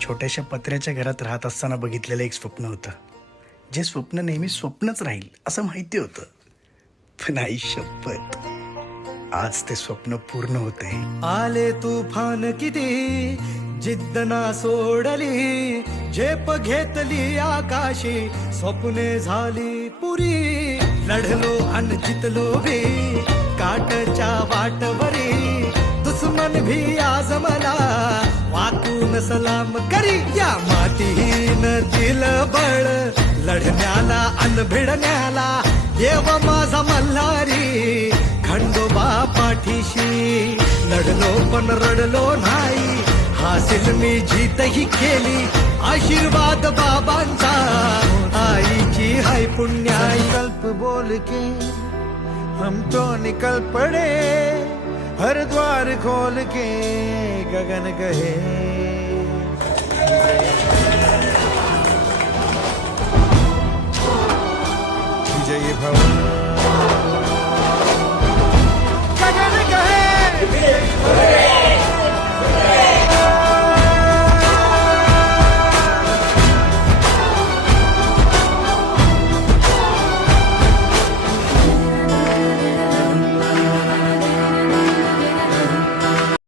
छोट्याशा पत्र्याच्या घरात राहत असताना बघितलेलं एक स्वप्न होतं. जे स्वप्न नेहमी स्वप्नच राहील असं माहिती होतं. पण आई शपथ आज ते स्वप्न पूर्ण होते. आले तुफान किती जिद्द ना सोडली झेप घेतली आकाशी स्वप्ने झाली पुरी. लढलो अन जितलो भी काटच्या वाटवरी दुश्मन भी आज मला सलाम करी या मातीहीन दिल बळ. लढण्याला अन भिडण्याला देव माझा मल्हारी. खंडोबा पाठीशी लढलो पण रडलो नाही. हासिल मी जीतही केली. आशीर्वाद बाबांचा. आईची हाय पुण्याई. कल्प बोल के हम तो निकल पड़े. हर द्वार खोल के गगन कहे 这一碰